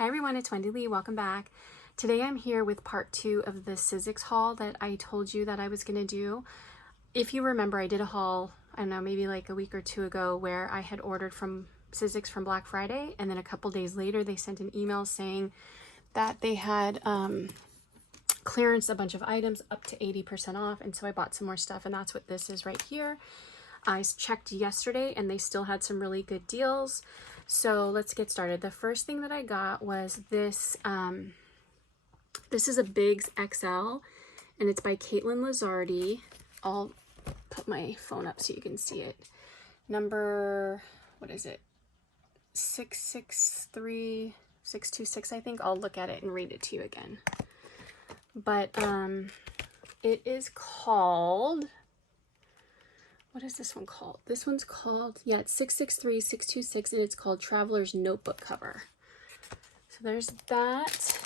Hi everyone, it's Wendy Lee. Welcome back. Today I'm here with part 2 of the Sizzix haul that I told you that I was going to do. If you remember, I did a haul, I don't know, maybe like a week or two ago where I had ordered from Sizzix from Black Friday, and then a couple days later they sent an email saying that they had clearance a bunch of items up to 80% off, and so I bought some more stuff, and that's what this is right here. I checked yesterday and they still had some really good deals. So let's get started. The first thing that I got was this. This is a Biggs XL and it's by Caitlin Lizardi. I'll put my phone up so you can see it. Number, what is it? 663, 626, I think. I'll look at it and read it to you again. But it is called, what is this one called? This one's called, yeah, it's 663, 626, and it's called Traveler's Notebook Cover. So there's that.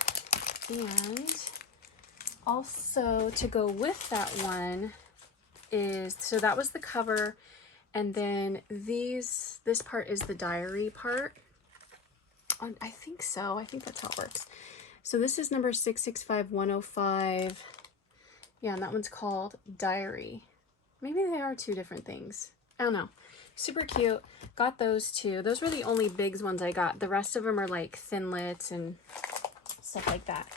And also to go with that one is, so that was the cover. And then this part is the diary part. I think so. I think that's how it works. So this is number 665105. Yeah, and that one's called Diary. Maybe they are two different things. I don't know. Super cute. Got those two. Those were the only Biggs ones I got. The rest of them are like Thinlits and stuff like that.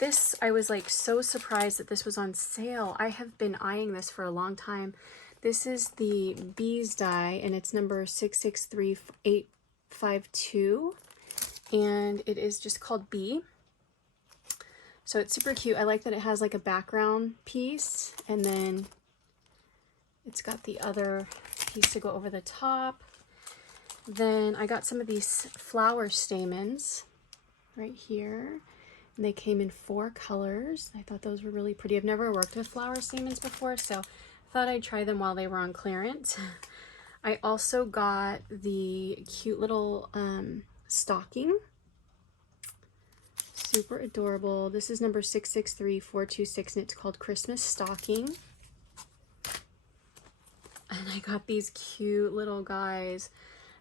This, I was like so surprised that this was on sale. I have been eyeing this for a long time. This is the Bees die and it's number 663852. And it is just called Bee. So it's super cute. I like that it has like a background piece and then it's got the other piece to go over the top. Then I got some of these flower stamens right here. And they came in 4 colors. I thought those were really pretty. I've never worked with flower stamens before, so I thought I'd try them while they were on clearance. I also got the cute little stocking. Super adorable. This is number 663426 and it's called Christmas Stocking. And I got these cute little guys.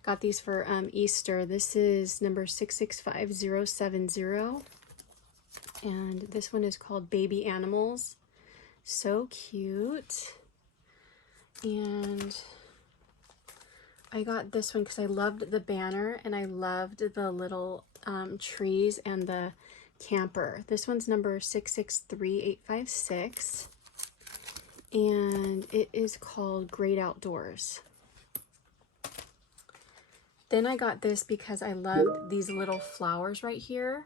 Got these for Easter. This is number 665070. And this one is called Baby Animals. So cute. And I got this one because I loved the banner and I loved the little trees and the camper. This one's number 663856. And it is called Great Outdoors. Then I got this because I loved these little flowers right here.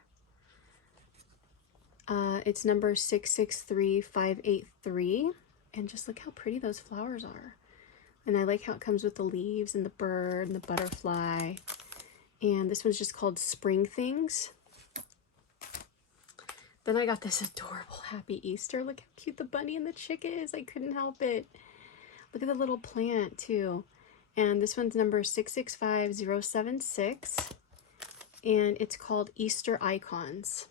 It's number 663583. And just look how pretty those flowers are. And I like how it comes with the leaves and the bird and the butterfly. And this one's just called Spring Things. Then I got this adorable Happy Easter. Look how cute the bunny and the chick is. I couldn't help it. Look at the little plant too. And this one's number 665076. And it's called Easter Icons.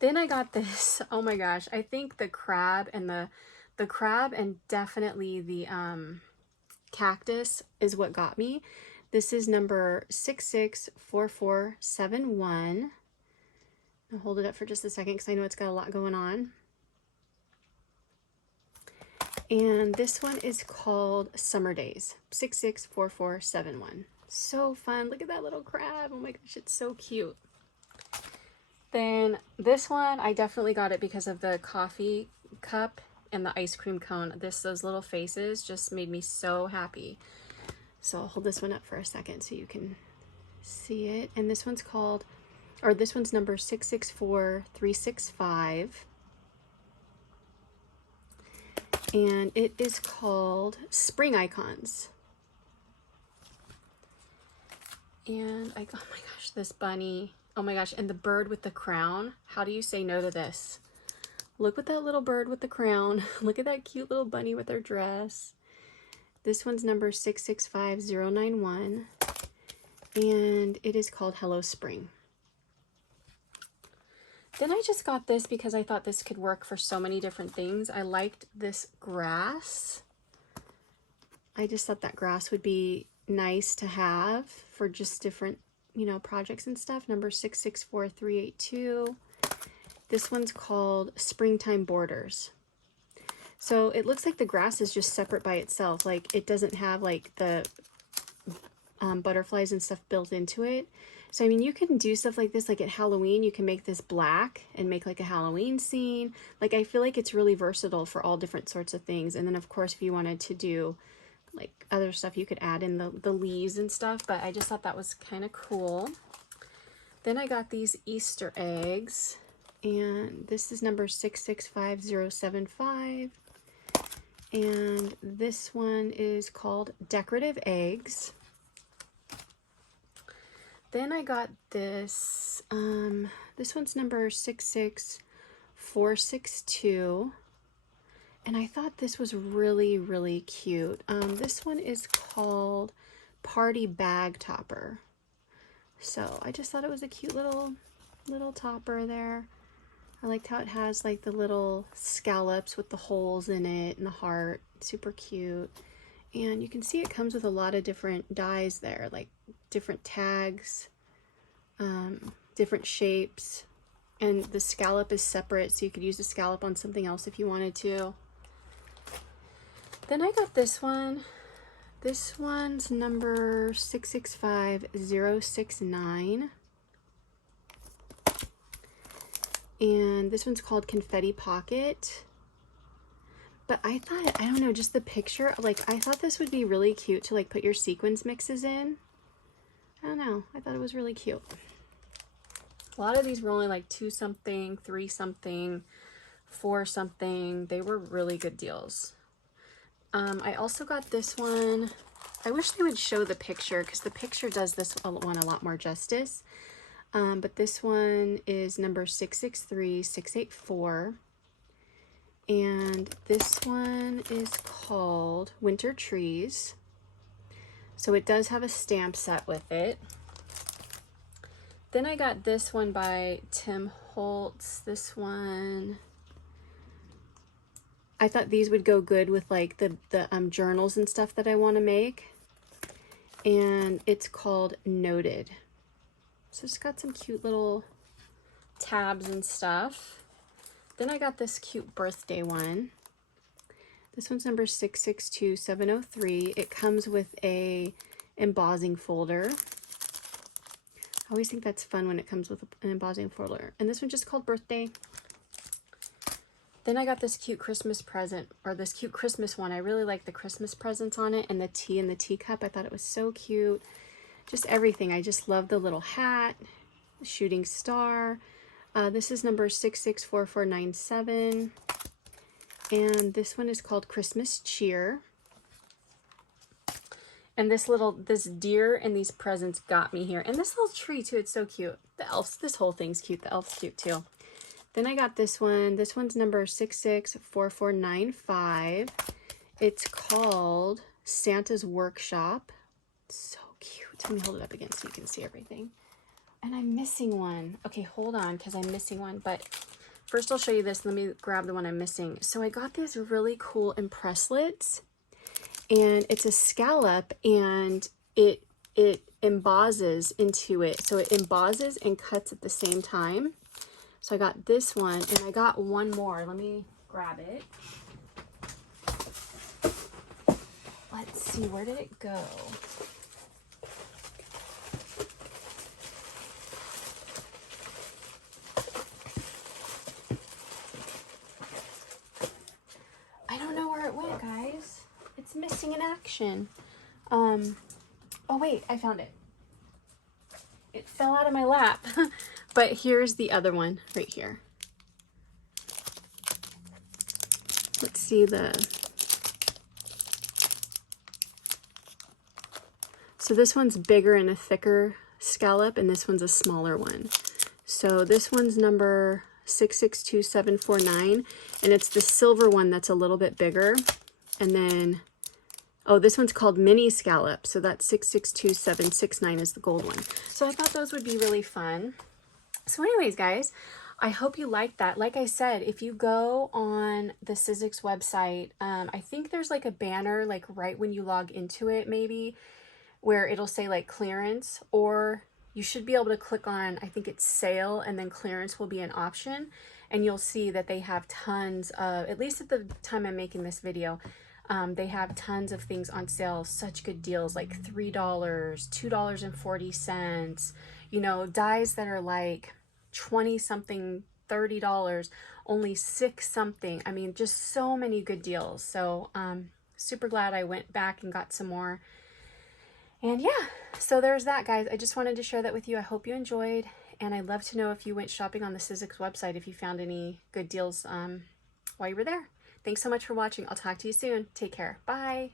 Then I got this. Oh my gosh. I think the crab and the crab and definitely the cactus is what got me. This is number 664471. I'll hold it up for just a second because I know it's got a lot going on. And this one is called Summer Days, 664471. So fun. Look at that little crab. Oh my gosh, it's so cute. Then this one, I definitely got it because of the coffee cup and the ice cream cone. Those little faces just made me so happy. So I'll hold this one up for a second so you can see it. And this one's called, or this one's number 664365. And it is called Spring Icons. And oh my gosh, this bunny. Oh my gosh, and the bird with the crown. How do you say no to this? Look at that little bird with the crown. Look at that cute little bunny with her dress. This one's number 665091. And it is called Hello Spring. Then I just got this because I thought this could work for so many different things. I liked this grass. I just thought that grass would be nice to have for just different you know, projects and stuff. Number 664382. This one's called Springtime Borders. So it looks like the grass is just separate by itself. Like it doesn't have like the butterflies and stuff built into it. So I mean, you can do stuff like this, like at Halloween, you can make this black and make like a Halloween scene. Like I feel like it's really versatile for all different sorts of things. And then of course, if you wanted to do like other stuff, you could add in the leaves and stuff, but I just thought that was kind of cool. Then I got these Easter eggs, and this is number 665075. And this one is called Decorative Eggs. Then I got this, this one's number 66462. And I thought this was really, really cute. This one is called Party Bag Topper. So I just thought it was a cute little topper there. I liked how it has like the little scallops with the holes in it and the heart. Super cute. And you can see it comes with a lot of different dies there, like different tags, different shapes. And the scallop is separate, so you could use the scallop on something else if you wanted to. Then I got this one. This one's number 665069. And this one's called Confetti Pocket. But I thought, I don't know, just the picture, like I thought this would be really cute to like put your sequins mixes in. I don't know, I thought it was really cute. A lot of these were only like 2 something, 3 something, 4 something. They were really good deals. I also got this one. I wish they would show the picture because the picture does this one a lot more justice. But this one is number 663684. And this one is called Winter Trees. So it does have a stamp set with it. Then I got this one by Tim Holtz. This one, I thought these would go good with like the journals and stuff that I want to make. And it's called Noted. So it's got some cute little tabs and stuff. Then I got this cute birthday one. This one's number 662703. It comes with a embossing folder. I always think that's fun when it comes with an embossing folder. And this one's just called Birthday. Then I got this cute Christmas present, or this cute Christmas one. I really like the Christmas presents on it and the tea in the teacup. I thought it was so cute. Just everything. I just love the little hat, the shooting star. This is number 664497. And this one is called Christmas Cheer. And this deer and these presents got me here. And this little tree too, it's so cute. The elves, this whole thing's cute. The elf's cute too. Then I got this one. This one's number 664495. It's called Santa's Workshop. So cute. Let me hold it up again so you can see everything. And I'm missing one. Okay, hold on, because I'm missing one. But first I'll show you this. Let me grab the one I'm missing. So I got these really cool impresslets. And it's a scallop, and it embosses into it. So it embosses and cuts at the same time. So I got this one, and I got one more. Let me grab it. Let's see, where did it go? I don't know where it went, guys. It's missing in action. Oh wait, I found it. It fell out of my lap. But here's the other one right here. Let's see so this one's bigger and a thicker scallop, and this one's a smaller one. So this one's number 662749, and it's the silver one that's a little bit bigger. And then, oh, this one's called Mini Scallop. So that's 662769 is the gold one. So I thought those would be really fun. So anyways, guys, I hope you liked that. Like I said, if you go on the Sizzix website, I think there's like a banner, like right when you log into it, maybe, where it'll say like clearance, or you should be able to click on, I think it's sale, and then clearance will be an option. And you'll see that they have tons of, at least at the time I'm making this video, they have tons of things on sale, such good deals, like $3, $2.40, you know, dies that are like 20 something, $30, only 6 something. I mean, just so many good deals. So super glad I went back and got some more. And yeah, so there's that, guys. I just wanted to share that with you. I hope you enjoyed, and I'd love to know if you went shopping on the Sizzix website, if you found any good deals while you were there. Thanks so much for watching. I'll talk to you soon. Take care. Bye.